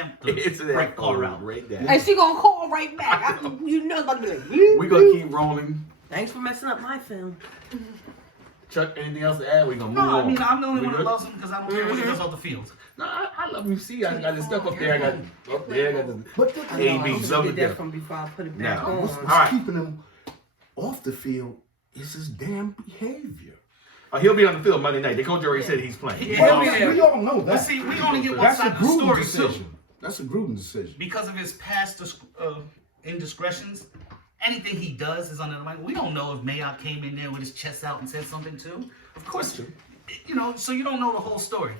attempt to break Carr out. Right there. And she gonna call right back. You know about to be like, We gonna keep rolling. thanks for messing up my film. Chuck, anything else to add? We gonna move No, on. I mean, I'm the only We one that good? loves him because I don't care what he does off the field. No, I love you. See, I got this stuff up there. I got up there. I got the But the, I know, I AB. should Love did the that deal. from before I put it back Now, on. what's All right. keeping him off the field is his damn behavior. He'll be on the field Monday night. The coach already said he's playing. Yeah. Well, yeah. we all know But that. see, we only get one That's a side of the Gruden story, decision. too. That's a Gruden decision. Because of his past indiscretions, anything he does is under the mind. We don't know if Mayock came in there with his chest out and said something too. Of course, you know, so you don't know the whole story.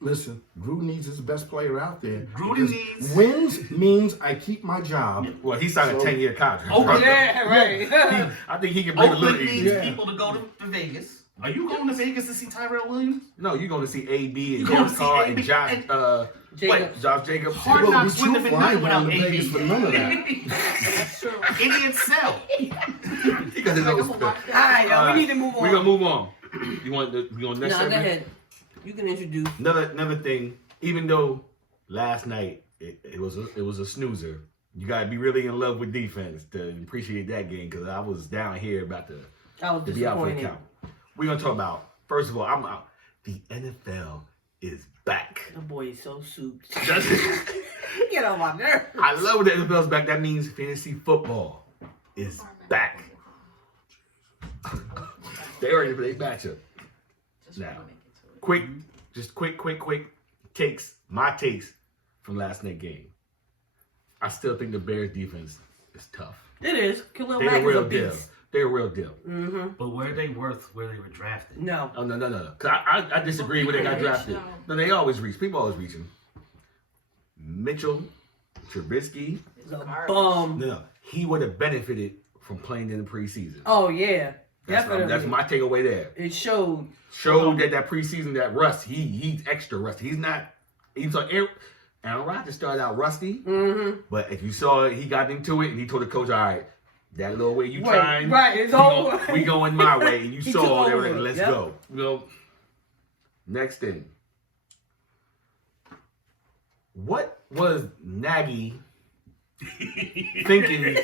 Listen, Gruden needs his best player out there. Gruden because needs- wins means I keep my job. Well, he signed a So- 10-year contract. Oakland, Yeah, right. I think he can bring a Oakland little needs easy. people to go to Vegas. Are you going to Vegas to see Tyrell Williams? No, you're going to see AB and You gonna Derek see Carr AB and Josh, and- Jacobs. Josh Jacobs. Hard Well, knocks be wouldn't have been truthful, I nothing ain't without going to Vegas AB. for none of that. That's true. Idiots sell. Because it's always All right, yo, we need to move on. We're going to move on. You want the next No, go segment? ahead. You can introduce. Another thing, even though last night it was a snoozer, you got to be really in love with defense to appreciate that game because I was down here about to I was be out for the disappointed. count. We're going to talk about, first of all, I'm out. The NFL is back. The boy is so souped. That's- Get on my nerves. I love when the NFL's back. That means fantasy football is back. They already played matchup. Now, quick takes. My takes from last night's game. I still think the Bears defense is tough. It is. Khalil They're Mack a is real a deal. beast. They're a real deal. Mm-hmm. But were they worth where they were drafted? No. Oh no. Cause I disagree when they got drafted. No, they always reach. People always reaching. Mitchell, Trubisky. The bum. No, he would have benefited from playing in the preseason. Oh, yeah. Definitely. That's my takeaway there. It showed. Showed that preseason that rust. He's extra rusty. He's Aaron Rodgers started out rusty, Mm-hmm. but if you saw it, he got into it and he told the coach, "All right, that little way you Wait, trying, right, it's over." we going my way." And you He saw took it. over. Let's Yep. go. You know. Next thing. What was Nagy thinking?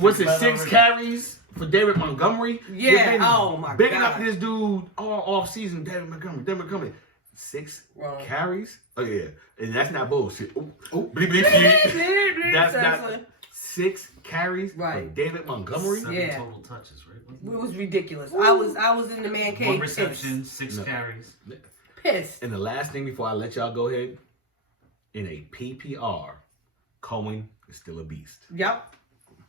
Was it 6 carries for David Montgomery? Yeah, They've been oh my bigging God. up this dude all off season. David Montgomery. 6 Wrong. carries? Oh yeah, and that's not bullshit. Oh, bleep, bleep, Bleep, bleep. bleep, bleep, That's Tesla. not 6 carries for Right. David Montgomery. 7 Yeah. total touches, right? It was ridiculous. I was in the man cave. One reception, 6 No. carries. Pissed. And the last thing before I let y'all go ahead, in a PPR, Cohen is still a beast. Yep.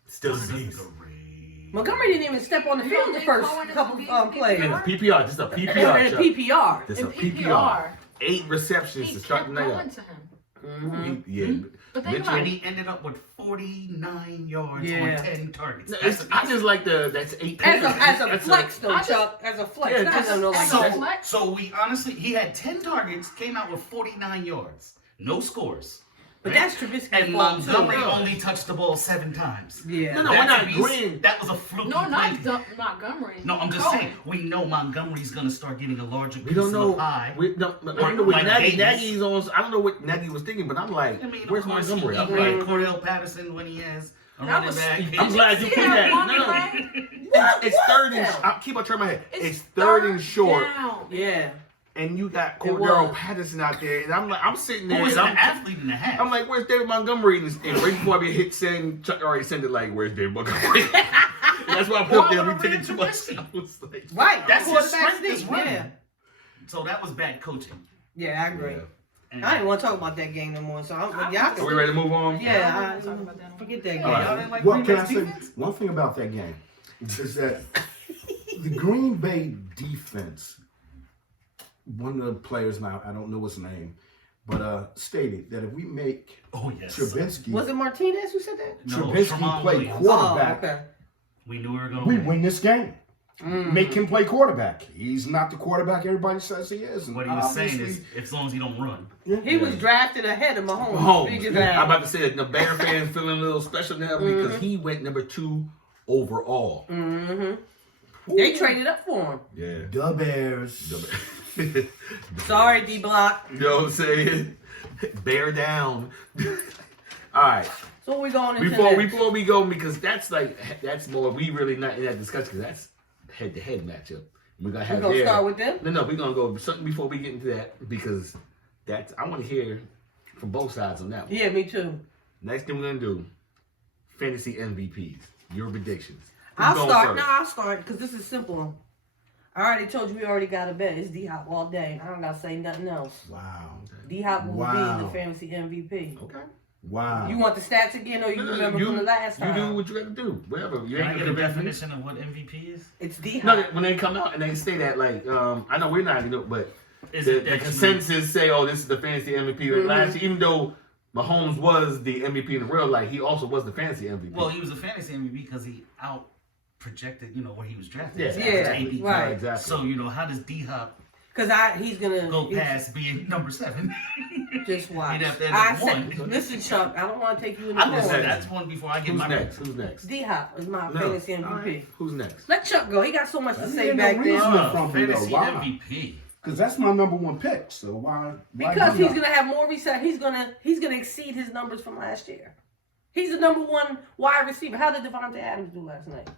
Still a This is beast. great. Montgomery didn't even step on the field the first couple plays. In a PPR, just a And PPR. a Chuck. PPR. Just In a PPR. PPR. 8 receptions He to start kept the night going out. to him. Mm-hmm. Yeah. But think Mitchell- about And it. he ended up with 49 yards Yeah. on 10 targets. No, That's I just like that's 8 As a That's flex though, I just- Chuck. As a flex. Yeah, Not just- no like So, that. flex, So we honestly, he had 10 targets, came out with 49 yards. No scores. But that's Trubisky's And fault too. Montgomery only touched the ball 7 times. Yeah. No, we're not agreeing. That was a fluke. no, not Montgomery. No, I'm just Cohen. saying, we know Montgomery's going to start getting a larger piece We don't of know. the pie. I don't know what Mike Nagy, Davis. Nagy's on. I don't know what Nagy was thinking, but I'm like, I mean, of where's course, Montgomery? he I'm played like, Cordell Patterson when he has a That running was- back. I'm glad you put that. No, it's third and. that? I keep on turning my head. It's third and short, Down. Yeah. and you got It Cordero was. Patterson out there, and I'm like, I'm sitting there, Who was and an athlete and a half. I'm like, where's David Montgomery? And right before I hit send, Chuck already sent it like, where's David Montgomery? And that's why I put up there. We Why would I taking read too much. Trubisky? I was like, Right. That's his Quarterback strength is sneak. running. Yeah. So that was bad coaching. Yeah, I agree. Yeah. And I didn't want to talk about that game no more, so y'all Are we ready to move on? Yeah, Talk about that. forget that game. All right. y'all didn't like Well, Green can I Bay's say defense? one thing about that game? Is that the Green Bay defense, one of the players now, I don't know his name, but stated that if we make Oh, yes. Trubisky, Was it Martinez who said that? No, Trubisky Tramon play Williams. quarterback, Oh, okay. We knew we were going to we win. win this game. Mm. Make him play quarterback. He's not the quarterback everybody says he is. And What he was saying obviously- is, as long as he don't run. Yeah. He was drafted ahead of Mahomes. Mahomes. Figure I'm that out. about to say the Bear fans feeling a little special now because he went number 2 overall. Mm-hmm. They traded up for him. Yeah. The Bears. Sorry, D Block. You know what I'm saying? Bear down. All right. So we going into Before next. we go, because that's more, we really not in that discussion, because that's head-to-head matchup. We're gonna have We gonna their- start with them? No, we're gonna go something before we get into that, because I want to hear from both sides on that one. Yeah, me too. Next thing we're gonna do, fantasy MVPs. Your predictions. Who's I'll going start. first? No, I'll start because this is simple. I already told you we already got a bet. It's D-Hop all day. I don't gotta say nothing else. Wow. D-Hop will Wow. be the fantasy MVP. Okay. Wow. You want the stats again, or you remember from the last time? You do what you got to do. Whatever. You Can I ain't get gonna a definition. definition of what MVP is? It's No, D-Hop. when they come out and they say that, like, I know we're not, but Is the it that you- consensus say, oh, this is the fantasy MVP. Like last year, even though Mahomes was the MVP in the real life, he also was the fantasy MVP. Well, he was a fantasy MVP because he out projected, where he was drafted. Yeah, As exactly. AP. Right. Exactly. So, how does D-Hop Because he's gonna go past being number 7? Just watch. He'd have to end I up said, one. listen, Chuck. I don't want to take you in the I'm just corner. saying, that's one before I get Who's my next? Who's next? D-Hop is my No. fantasy All MVP. right. Who's next? Let Chuck go. He got so much to That say ain't no back reason. there. From me, though. fantasy Why? MVP. Because that's my number one pick. So why? Because do he's that? gonna have more reset. He's gonna exceed his numbers from last year. He's the number one wide receiver. How did Devontae Adams do last night?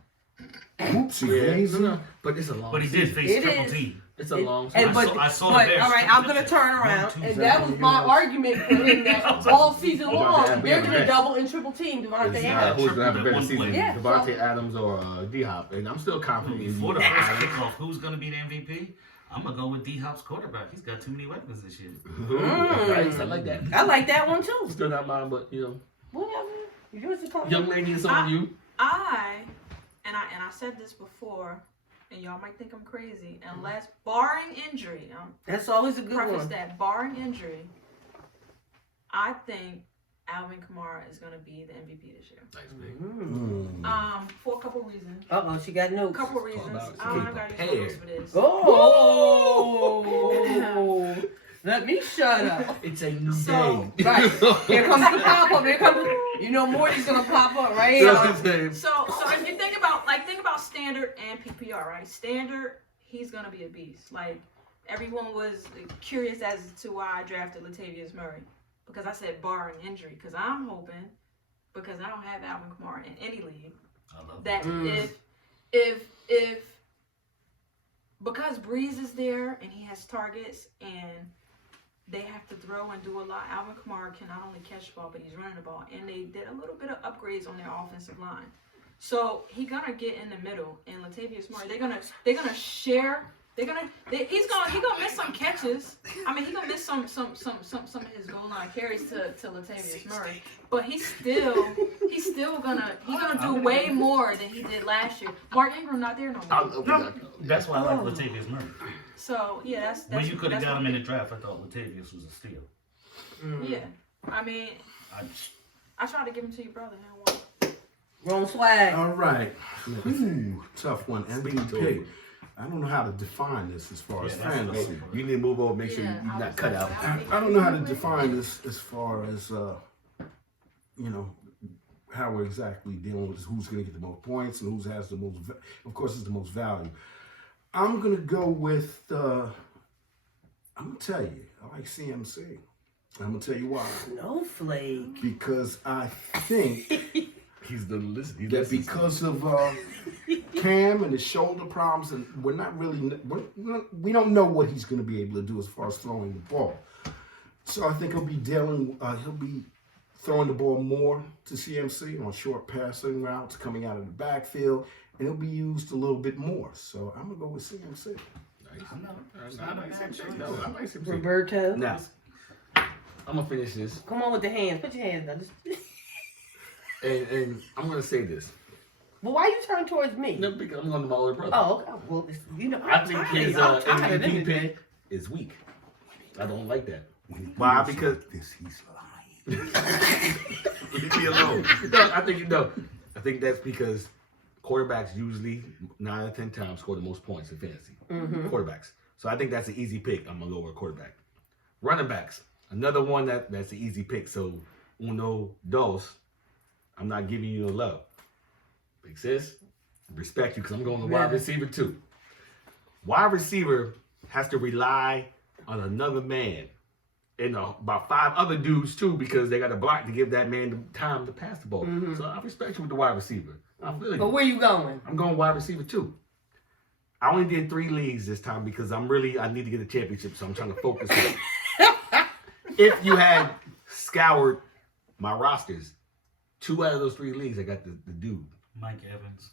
Oopsie Yeah, daisy. no, but it's a long But he did season. face It triple is. team. It's a long And season. but, I saw but the Bears all right, I'm gonna turn around, 1, 2, and 7 that was my years. argument for him that all season Devontae long Adams they're being gonna the double and triple team Devontae It's Adams. who's gonna have a Triple better at season, one Yeah, Devontae so- Adams or D-Hop? And I'm still confident in Before the you. first kickoff, who's going to be the MVP? I'm going to go with D-Hop's quarterback. He's got too many weapons this year. Right? I like that. I like that one too. Still not mine, but Whatever. Yours is coming. young lady, it's on you. I said this before, and y'all might think I'm crazy, unless barring injury, That's always a good preface one. that barring injury, I think Alvin Kamara is gonna be the MVP this year. For a couple reasons. Uh-oh, she got notes. Couple reasons. about I don't stay got prepared. any notes for this. Oh! Let me shut up. It's a new So- day. Right. Here comes the pop-up. Here comes Morty's gonna pop up right here. So if you think about standard and PPR, right? Standard, he's gonna be a beast. Like everyone was curious as to why I drafted Latavius Murray, because I said barring injury, because I'm hoping, because I don't have Alvin Kamara in any league, I love that if because Breeze is there and he has targets and they have to throw and do a lot, Alvin Kamara can not only catch the ball, but he's running the ball. And they did a little bit of upgrades on their offensive line. So he's gonna get in the middle, and Latavius Murray, they're gonna share. He's gonna miss some catches. I mean, he's gonna miss some of his goal line carries to Latavius Murray. But he's still gonna do way more than he did last year. Mark Ingram not there no more. No, that's why I like Latavius Murray. So yeah, that's When you could have that's got him my in the draft, I thought Latavius was a steal. pick. Yeah, I mean, I tried to give him to your brother. He don't want it. Wrong swag. All right. Ooh, tough one. Speak to MVP. him. I don't know how to define this as far as Yeah, that's fantasy. You need to move over, make sure Yeah, you're I not was cut like, out. I don't know how to define this as far as how we're exactly dealing with who's going to get the most points and who has the most. Of course, it's the most value. I'm going to go with. I'm going to tell you, I like CMC. I'm going to tell you why. Snowflake. Because I think He's the list. that because of Cam and his shoulder problems, and we don't know what he's going to be able to do as far as throwing the ball. So I think he'll be throwing the ball more to CMC on short passing routes coming out of the backfield, and it'll be used a little bit more. So I'm gonna go with CMC. I like CMC. Roberto. Now, I'm gonna finish this, Come on with the hands. Put your hands down. and I'm gonna say this. Well, why you turn towards me? No, because I'm going to my older brother. Oh, okay. Well, I think his I'm tired of MVP it. pick is weak. I don't like that. Why? Because this he's lying. leave me alone. No, I think that's because quarterbacks usually 9 out of 10 times score the most points in fantasy. Quarterbacks. So I think that's an easy pick. I'm a lower quarterback. Running backs. Another one that's an easy pick. So uno, dos. I'm not giving you no love. Big sis, respect you because I'm going to wide receiver too. Wide receiver has to rely on another man and about 5 other dudes too, because they got a block to give that man the time to pass the ball. So I respect you with the wide receiver. I feel you. But where you going? I'm going wide receiver too. I only did 3 leagues this time because I need to get a championship, so I'm trying to focus on it. If you had scoured my rosters, 2 out of those 3 leagues, I got the dude. Mike Evans.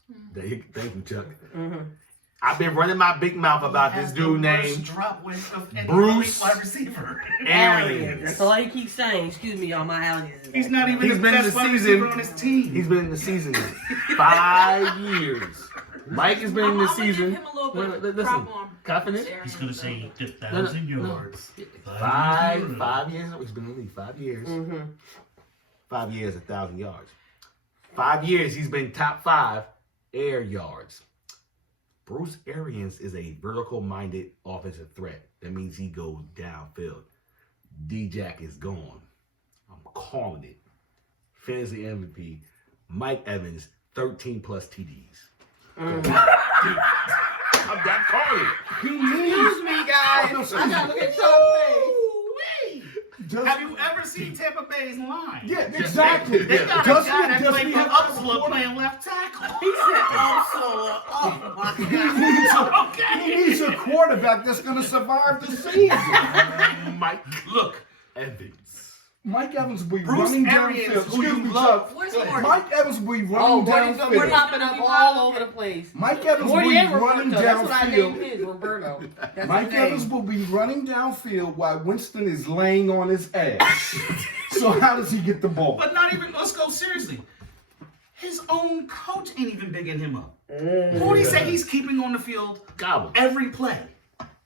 Thank you, Chuck. I've been running my big mouth about this dude named drop with of any Bruce wide receiver. Arians. That's Arians. all he keeps saying. Excuse me, y'all. My aliens. He's not even He's the been in best the wide season. receiver on his team. He's been in the season 5 years. Mike has been in the I'm gonna season. give him a little bit Wait, of listen, prop on can I finish? Arians, He's gonna but- say 1,000 No. yards. 5 years. He's been in the league 5 years. 5 years, 1,000 yards. 5 years, he's been top 5 air yards. Bruce Arians is a vertical-minded offensive threat. That means he goes downfield. D-Jack is gone. I'm calling it. Fantasy MVP, Mike Evans, 13 plus TDs. I'm that calling it. He needs. Excuse me, guys. I gotta look at your face. Does, Have you ever seen Tampa Bay's line? yeah, exactly. They got a Doesn't guy it- that does played he for have a Upsala quarter- playing left tackle. He said, oh my God. He needs a quarterback that's going to survive the season. Mike Look, Evans. Mike Evans will be Bruce running Arians, downfield. who you Excuse me, love. Chuck. Where's Gordon? Mike Evans will be Oh, running Gordy's gonna be downfield. popping up all over the place. Mike Evans will Gordy be and running Roberto. That's what I named downfield. his, Roberto. That's Mike his name. Evans will be running downfield while Winston is laying on his ass. So how does he get the ball? but not even, let's go seriously. His own coach ain't even bigging him up. Who do you say he's keeping on the field Godwin. every play?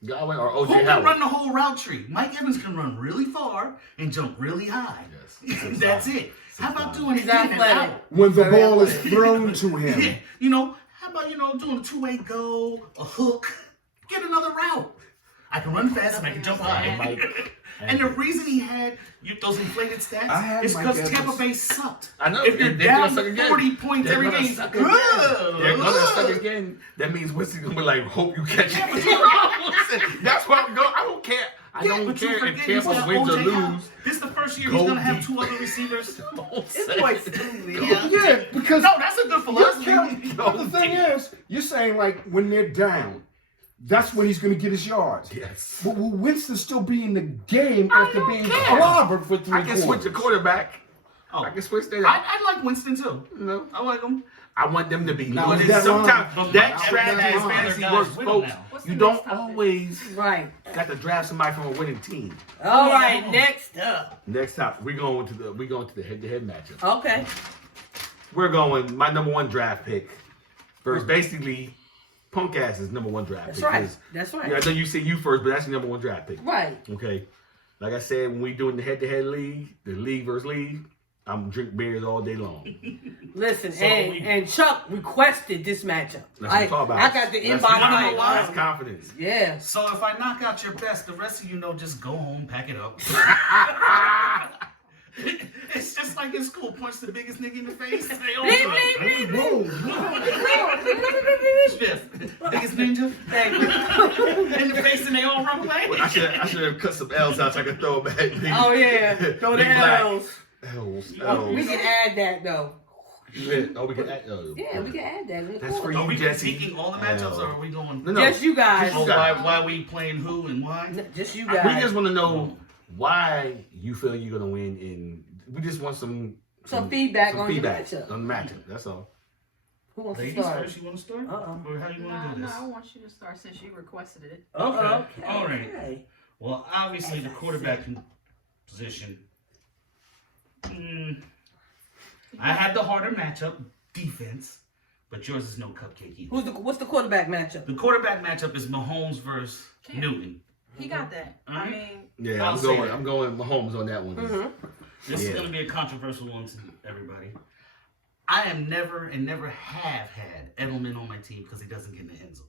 Godwin or Who O.J. can Howard. run the whole route tree? Mike Evans can run really far and jump really high. Yes. That's it. How about doing He's it in and athletic. out? When the Very ball is athletic. thrown to Yeah, him. you know, how about, doing a 2-way go, a hook, get another route. I can run fast and I can jump high. Mike And the reason he had those inflated I had stats is Mike because Evans. Tampa Bay sucked. I know. If you're They're down gonna suck again. 40 points They're every gonna game, suck again. They're gonna suck again. That means Winston's gonna be like, hope you catch Yeah, but it. That's where I'm going. I don't care. I Yeah, don't but you care if forget he's Tampa got wins or O.J. Howard. lose. This is the first year Go he's going to have deep. 2 other receivers. Don't This say boy's it. stupid. Yeah, because No, that's a good philosophy. the thing is, you're saying like when they're down, that's when he's going to get his yards. Yes. But will Winston still be in the game after being clobbered for 3 I can switch a quarterback. Oh, I can switch that. I like Winston too. No. I like him. I want them to be Now, loaded. is that Sometimes wrong? that But strategy Mike in Evans fantasy guys works, with him folks. now. What's the You next don't topic? always Right. got to draft somebody from a winning team. All right, next up. Next up, we're going to the head-to-head matchup. Okay. We're going my number 1 draft pick versus basically Punk Ass's number 1 draft That's pick. right. 'Cause- That's Yeah, I right. know you say you first, but that's your number 1 draft pick. Right. Okay. Like I said, when we doing the head-to-head league, the league versus league, I'm drink beers all day long. Listen, So and Chuck requested this matchup. That's what I'm talking about. I got the That's- inbox. wanna know like, why? That's confidence. yeah. So if I knock out your best, the rest of you know, just go home, pack it up. It's just like in school, punch the biggest nigga in the face. They all Bleep, run. bleep, bleep, bleep. Biff, biggest ninja Thank you. in the face, and they all run away. I should have cut some L's out so I could throw them back. Oh yeah. Throw the Big black. L's. L's. Oh, we L's. can add that though. Oh, we can add. Oh, Yeah, we can add that. In the That's course. for Are you, we Jesse. critiquing all the matchups, or are we going? No, no. Just you guys. Oh, Just- why we playing who and why? Just you We guys. just want to know why you feel you're gonna win, and we just want some feedback on your feedback matchup. on the matchup. That's all. Who wants to Ladies start? first, you want to start? Uh-oh. Or how you No, want to do no, this? I want you to start since you requested it. Okay. All right. Okay. Well, obviously the quarterback position. I had the harder matchup, defense, but yours is no cupcake either. What's the quarterback matchup? The quarterback matchup is Mahomes versus Cam. Newton. He got that. I Alright. mean, Yeah, I'll I'm say going. that. I'm going Mahomes on that one. This Yeah. is going to be a controversial one to everybody. I am never and never have had Edelman on my team because he doesn't get in the end zone.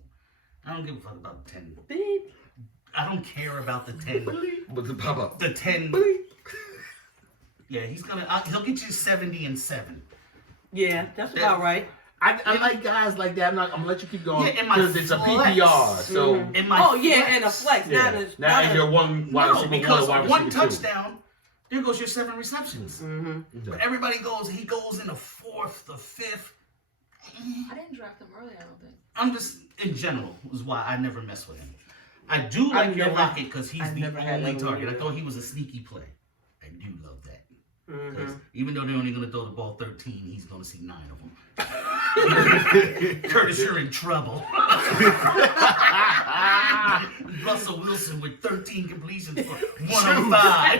I don't give a fuck about the 10. Beep. I don't care about the 10. But the pop up. The 10. Yeah, he'll get you 70 and 7. Yeah, that's about right. I like guys like that. I'm gonna let you keep going Yeah, in my because it's a flex. PPR. So In my Oh yeah, and a flex, yeah. not a. Now not if a- you're one wide no, receiver because one, wide one receiver touchdown, there goes your 7 receptions. Mhm. two. But everybody he goes in the 4th, the 5th. I didn't draft him early, I don't think. I'm just, in general, is why I never mess with him. I do like your never- Rocket because he's I've the never had only that target. I either. thought he was a sneaky play. I do love that. Because Mhm. even though they're only going to throw the ball 13, he's going to see 9 of them. Curtis, you're in trouble. Russell Wilson with 13 completions for 105.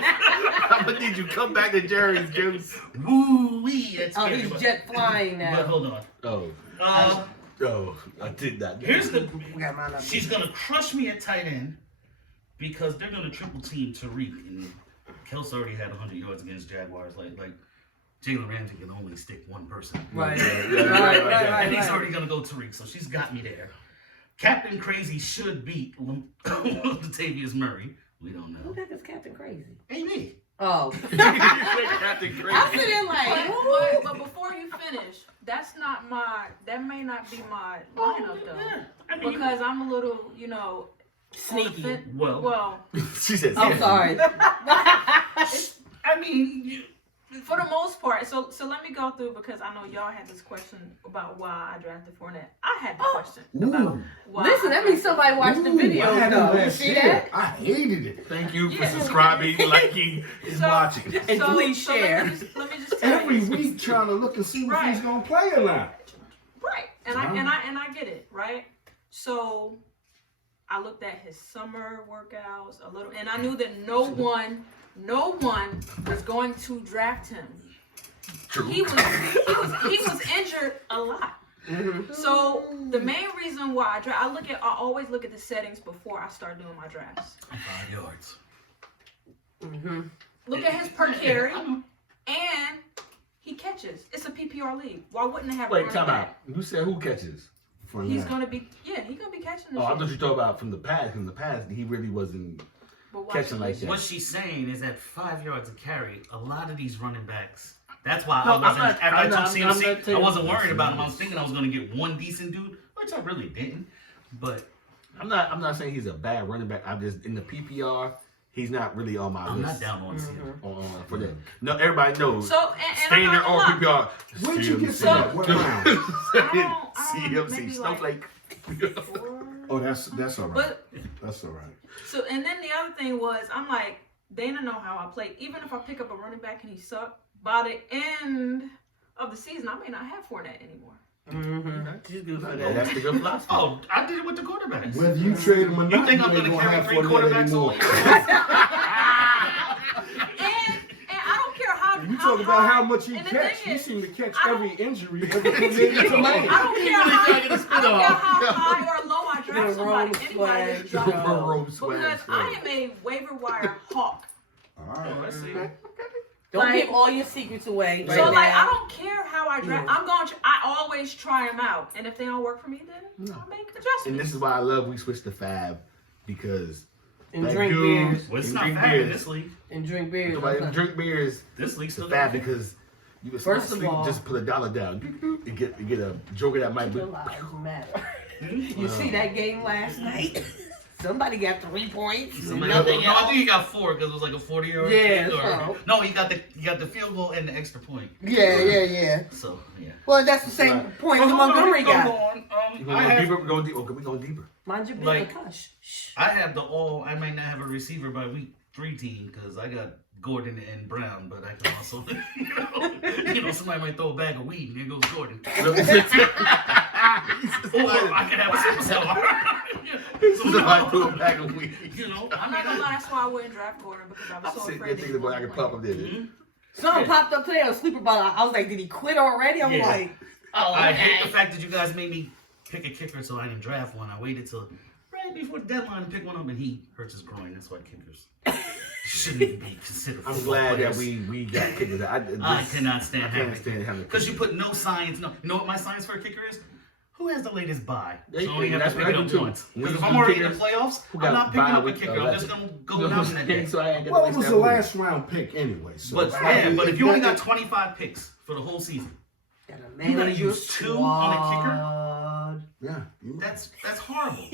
I'm gonna need you to come back to Jerry's Juice. Woo-wee. That's Oh, scary. he's jet flying But now. hold on. Oh, I did that. Here's the... We got mine up. She's going to crush me at tight end because they're going to triple team Tariq. And Kelsey already had 100 yards against Jaguars. Like Jalen Ramsey can only stick one person. Right. Yeah, Right. And he's already going to go Tariq, so she's got me there. Captain Crazy should beat Latavius Murray. We don't Who know. the heck is Captain Crazy? Hey, me. Oh. Captain Crazy. I'm sitting there like, But before you finish, that may not be my lineup though. I mean, Because I'm a little, sneaky. well, She said, I'm sorry. I mean, for the most part, so let me go through because I know y'all had this question about why I drafted Fournette. I had the question about why. Listen, that means somebody watched the video. I had though. him You last see year. that? I hated it. Thank you for Yeah. subscribing, liking, and So- watching. And please share. Let me just tell Every you. week trying to look and see if Right. he's gonna play or not. Right. And I get it, right? So I looked at his summer workouts a little and I knew that no one was going to draft him. True. He was injured a lot. So the main reason why I always look at the settings before I start doing my drafts. 5 yards. Look at his per carry and he catches. It's a PPR league. Why wouldn't it have a Wait, running time back? out. You said who catches? For He's now. gonna be catching this Oh, I year. thought you talking about from the past. In the past, he really wasn't But watch catching like this. that. What she's saying is that 5 yards of carry, a lot of these running backs. That's why No, I wasn't. I'm not- after I I'm took not- I'm not CMC, I taking- wasn't worried about him. I was thinking I was going to get one decent dude, which I really didn't. But I'm not saying he's a bad running back. I'm just in the PPR. He's not really on my I'm not list. down on him. For that. No, everybody knows. So and I'm Standard not or gonna lie. PPR. Where'd you get CMC. that? What round? I don't CMC maybe Snowflake. Oh, that's all right. But That's all right. so and then the other thing was I'm like Dana know how I play. Even if I pick up a running back and he sucked, by the end of the season I may not have Fournette anymore. She's good for Yeah, that. that's the good philosophy. Oh, I did it with the quarterbacks. Whether you trade him or not, You think I'm ain't going to carry have 3 Fournette quarterbacks all anymore. year? And I don't care how You talk about how much he and the catch. thing He is, seemed to catch I every don't- injury every Canadian to I man. don't care how high or low I draft Rome somebody. swag. Anybody is dropping. Rome swag, Because swag. I am a waiver wire hawk. All right. Let's see. Don't Like- give all your secrets away. Right So now. like I don't care how I draft. I always try them out, and if they don't work for me, then I'll make adjustments. And this is why I love we switched to Fab because And that drink dude- beers. Well, it's And not drink bad in beers. this league. And drink beers. Somebody drink beers. This league It's still Fab got because you was First of asleep, all- just put $1 down and get a joker that might be. Your lives matter. Hmm? You see that game last night? Somebody got 3 points. and Somebody- nothing no, I else. think he got 4 because it was like a 40-yard. Yeah, kick, so. No, he got the field goal and the extra point. Yeah. So yeah. Well, that's the same point as Montgomery got. You I gonna go have, deeper? Go deep. Okay, we going deeper. Mind your Like- business. Hush. Shh. I have I might not have a receiver by week 3 team because I got Gordon and Brown, but I can also, somebody might throw a bag of weed and there goes Gordon. Or I could have a superstar. Somebody threw a bag of weed. I'm not gonna lie, that's why I wouldn't draft Gordon because I was I'm so sitting there afraid that thinking he about I wouldn't could play. pop up there. Something popped up today on Sleeper Ball. I was like, did he quit already? I'm Yeah. like, oh, I hate okay. the fact that you guys made me pick a kicker so I didn't draft one. I waited till right before the deadline to pick one up and he hurts his groin. That's why kickers shouldn't even be considered. I'm football glad that players. we got kickers. I cannot stand I having can't stand having because you put no science. No, you know what my science for a kicker is? Who has the latest buy? Yeah, So I only have that's to pick what it I up do too. once. When Because you if I'm do already in the kickers, playoffs, who I'm got not picking bye up a week kicker. I'm 11? just gonna go down that day. So I ain't Well, it gonna was the last round pick anyway. So But it's yeah, like- but if you only got 25 picks for the whole season, Gotta You gotta manage your use 2 on a kicker? squad. Yeah. That's horrible.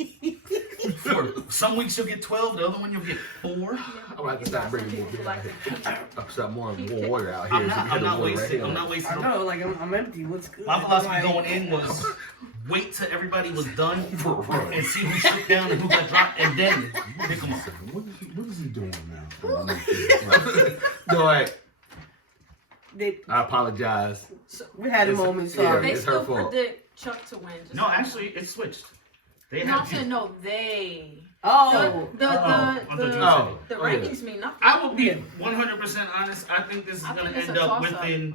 For some weeks you'll get 12, the other one you'll get 4. I'm gonna have to stop bringing more beer out here. Stop more water out here. I'm so we not, have I'm the not water right wasting. here. I'm not wasting. I know, like I'm empty. What's good? My philosophy Like, going in was wait till everybody was done Right. and see who shook down and who got dropped, and then pick them up. What is he doing now? Go ahead. they- I apologize. we had a It's- moment. yeah, Sorry. They it's her still fault. predict Chuck to win. Just No, actually, it switched. They no, I'm had saying no. They. Oh, The I thought you Oh, the oh, yeah. rankings mean nothing. I will be 100% honest. I think this is I going think to it's end a up toss-up. within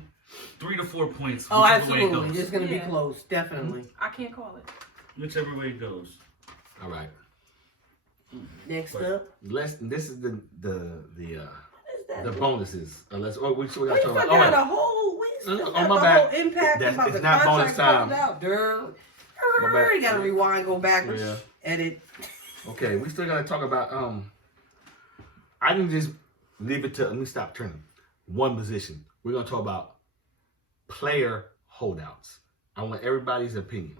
3 to 4 points. oh, Whichever way it absolutely. goes. It's gonna be Yeah. close, definitely. I can't call it. Whichever way it goes. All right. Next But up, this is the what is that? the bonuses. Unless we got We to talk forgot about. a whole. We No, still no, got my the bad. whole impact That's- about it's the not bonus contract time. closed out. Durr. My bad. You gotta rewind, go backwards, Yeah. edit. Okay, we still gotta talk about I can just leave it to let me stop turning. One position. We're gonna talk about player holdouts. I want everybody's opinion.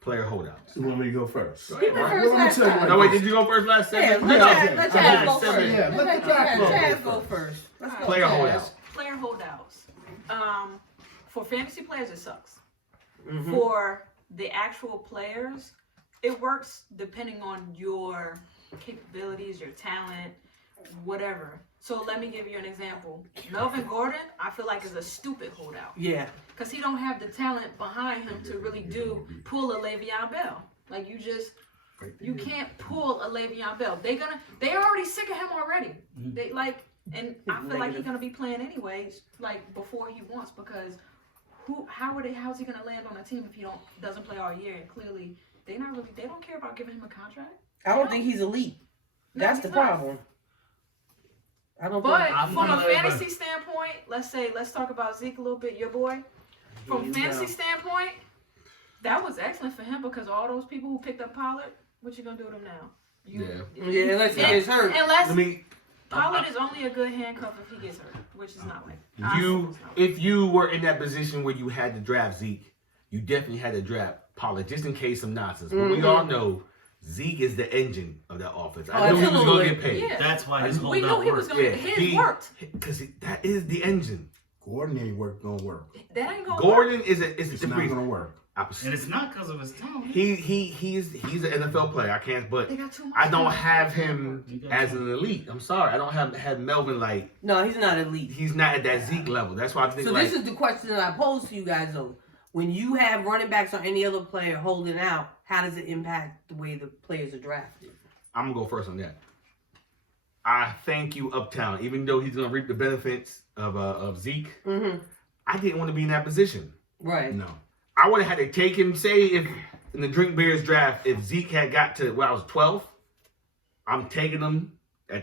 Player holdouts. You want me to go first? Go He ahead, went Mark. first Well, let me last tell you time. what- No, wait, did you go first last Yeah, segment? let Yeah, Chaz okay. let I Chaz did go seven. first. Yeah, let the track flow. Chaz go first. Let's go, Player Chaz. holdouts. Player holdouts. For fantasy players, it sucks. Mhm. For the actual players, it works depending on your capabilities, your talent, whatever. So let me give you an example. Melvin Gordon, I feel like is a stupid holdout Yeah. because he don't have the talent behind him to really pull a Le'Veon Bell. Like you can't pull a Le'Veon Bell. They're already sick of him already. They like, and I feel like he's gonna be playing anyways, like before he wants, because how's he gonna land on a team if he doesn't play all year? And clearly they don't care about giving him a contract. I don't think he's elite. No, That's he's the not. problem. I don't But I'm from gonna a let fantasy standpoint, let's talk about Zeke a little bit, your boy. From you fantasy go. standpoint, that was excellent for him because all those people who picked up Pollard, what you gonna do with him now? Yeah, unless he gets hurt. Unless Let me Pollard is only a good handcuff if he gets hurt, which is not like if you were in that position where you had to draft Zeke, you definitely had to draft Pollard just in case some nonsense. But we all know Zeke is the engine of that offense. I Oh, knew he was gonna absolutely. get paid. Yeah. That's why his we holdout knew he was worked. gonna his worked. Because that is the engine. Gordon ain't gonna work. That ain't gonna work. Gordon is a It's different not reason. gonna work. And it's not because of his talent. He's an NFL player. I can't, but They got too much I don't talent. have him as an elite. I'm sorry, I don't have Melvin like No, he's not elite. he's not at that Zeke level. That's why I think So like this is the question that I pose to you guys though. When you have running backs or any other player holding out, how does it impact the way the players are drafted? I'm gonna go first on that. I thank you, Uptown. Even though he's gonna reap the benefits of Zeke, Mm-hmm. I didn't want to be in that position. Right. No. I would have had to take him. Say if in the Drink Beers draft, if Zeke had got to where I was 12, I'm taking him.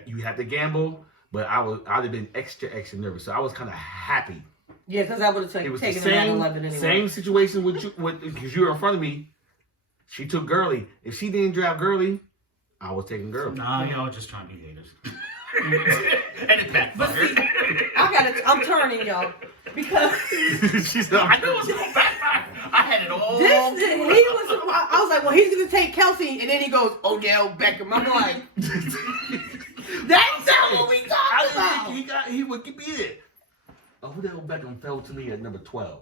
You have to gamble, but I'd have been extra nervous. So I was kind of happy. Yeah, because I would have It was the taken him at same 11 anyway. same situation with you because you were in front of me. She took Gurley. If she didn't draft Gurley, I was taking Gurley. Nah, y'all just trying to be haters. And it backfired. I'm turning y'all because She's not. I knew it was going to backfire. I had it all. I was like, well, he's gonna take Kelsey, and then he goes Odell Beckham. I'm like, that's not what we talking about. He would be it. Odell Beckham fell to me at number 12.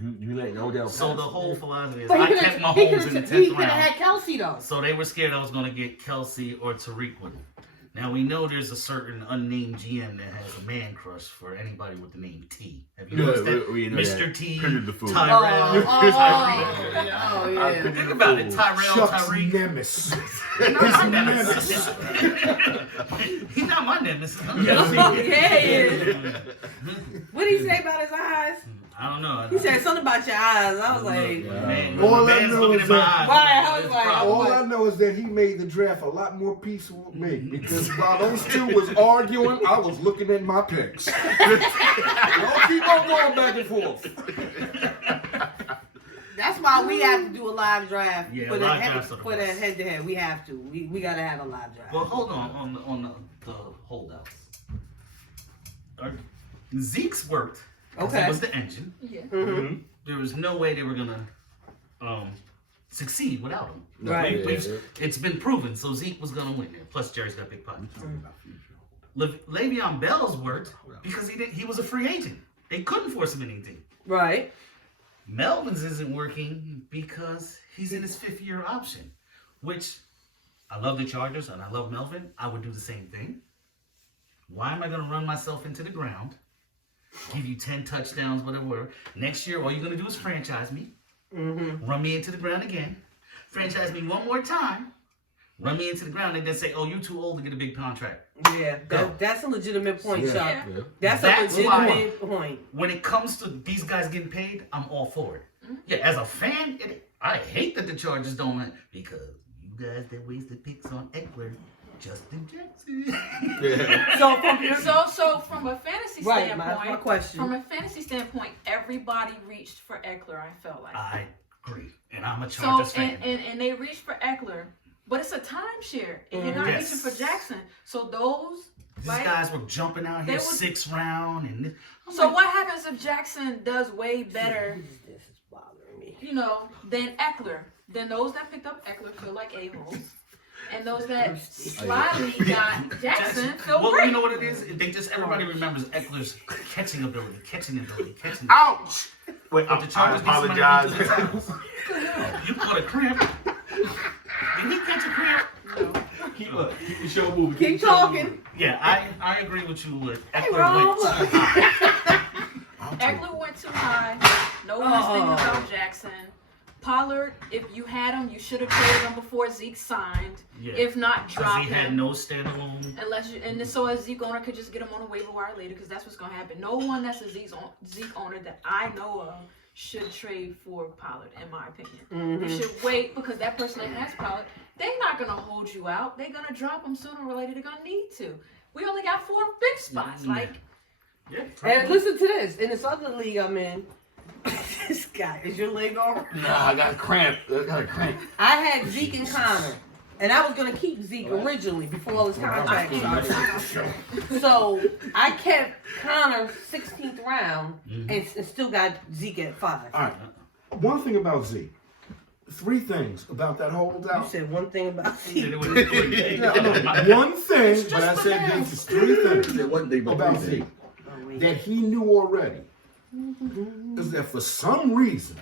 You let Odell. So pass. the whole philosophy is But I he kept could Mahomes in the 10th have round. had Kelsey though. So they were scared I was going to get Kelsey or Tariq with him. Now we know there's a certain unnamed GM that has a man crush for anybody with the name T. Have you Yeah, noticed that? we know Mr. that. T, Printed the fool. Tyrell, Oh, Tyreek. yeah. Think about it, Tyrell, Chuck's Tyreek. nemesis. He's not my nemesis. nemesis. He's not my nemesis. Yeah, he is. What did he say about his eyes? I don't know. He said something about your eyes. I was like, Man, All the I man's know looking is at my that- eyes. Right, I was It's like, problem. All I know is that he made the draft a lot more peaceful with me because while those two was arguing, I was looking at my picks. Don't keep on going back and forth. that's why we have to do a live draft Yeah, for live that drafts are the for that best. head to head. We have to. We gotta have a live draft. Well, hold on the holdouts. Zeke's worked. 'cause Okay. He was the engine. Yeah. Mm-hmm. There was no way they were gonna succeed without him. Right. It's been proven, so Zeke was gonna win. Plus, Jerry's got big pockets. Talking about future. Le'Veon Bell's worked because he was a free agent. They couldn't force him anything. Right. Melvin's isn't working because he's in his 5th-year option, which I love the Chargers and I love Melvin. I would do the same thing. Why am I going to run myself into the ground, give you 10 touchdowns, whatever? Next year, all you're going to do is franchise me, run me into the ground again, franchise me one more time, run me into the ground, and then say, oh, you're too old to get a big contract. Yeah. Go. That's a legitimate point, Yeah. Chuck. Yeah. That's That's a why- legitimate point. When it comes to these guys getting paid, I'm all for it. Yeah, as a fan, I hate that the Chargers don't because you guys that wasted picks on Eckler, Justin Jackson. So From a fantasy Right, standpoint, my question. from a fantasy standpoint, everybody reached for Eckler. I felt like. I agree, and I'm a So Chargers fan. and they reached for Eckler, but it's a timeshare, and you're not Yes. reaching for Jackson. So those. These Right? guys were jumping out They here was- 6th round, and So what happens if Jackson does way better, This is bothering me. than Eckler? Then those that picked up Eckler feel like a-holes, and those that slyly got Jackson feel well, great. you know what it is? They just everybody remembers Eckler's catching ability. Ouch! Wait, But the I Chargers need somebody to apologize. run to the tackles. You caught a crimp. Did he catch a crimp? Keep the show moving. Keep the show talking. moving. Yeah, I agree with you. With Hey, Eckler Rob. went too high. Eckler went too high. No one's thinking about Jackson. Pollard, if you had him, you should have traded him before Zeke signed. Yeah. If not, Because drop he had him. no standalone. Unless you, and so a Zeke owner could just get him on a waiver wire later, because that's what's gonna happen. No one that's a Zeke owner that I know of should trade for Pollard, in my opinion. You should wait, because that person that has Pollard, they're not gonna hold you out. They're gonna drop him sooner or later. They're gonna need to. We only got 4 big spots. Yeah. Like, Yeah. And listen to this. In this other league I'm in, this guy, is your leg all right? No, I got a cramp. I had Zeke and Connor. And I was going to keep Zeke originally before all his contract started. So I kept Connor 16th round and still got Zeke at 5. All right. One thing about Zeke. 3 things about that You holdout. said one thing about And Zeke. it was good. No, one thing, but I said this is 3 things One thing, but about 3 Zeke things. that he knew already. Is that for some reason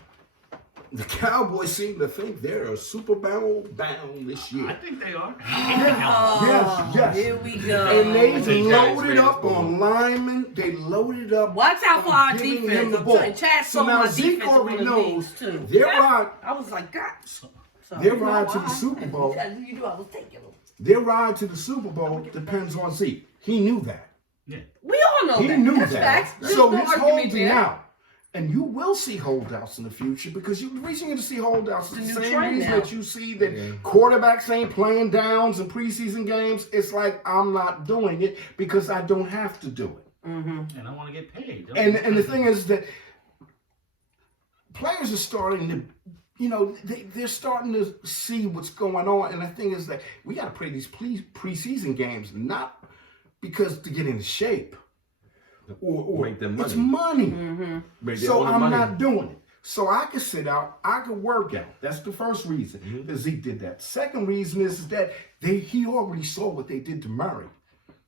the Cowboys seem to think they're a Super Bowl bound this I year. think they are. Yes. Here we go. And they think loaded Giants up on linemen. They loaded up. Watch out for our giving him defense. the I'm ball. telling Chad So sold now my Zeke defense already one of knows these, too. their ride. I was like, God. So, Their ride to the Super Bowl. You knew I was taking them. Their ride to the Super Bowl depends on Zeke. He knew that. Yeah. We all know He that. knew That's that. facts. There's So no he's argument holding there. out. And you will see holdouts in the future because the reason you to see holdouts is It's the a new same trend reason now. that you see that quarterbacks ain't playing downs in preseason games. It's like, I'm not doing it because I don't have to do it. And I want to get paid. And the thing is that players are starting to, they're starting to see what's going on. And the thing is that we got to play these preseason games not because to get into shape or Make them it's money. money. Make their So own I'm money. not doing it. So I could sit out, I could work out. That's the first reason that Zeke did that. Second reason is that he already saw what they did to Murray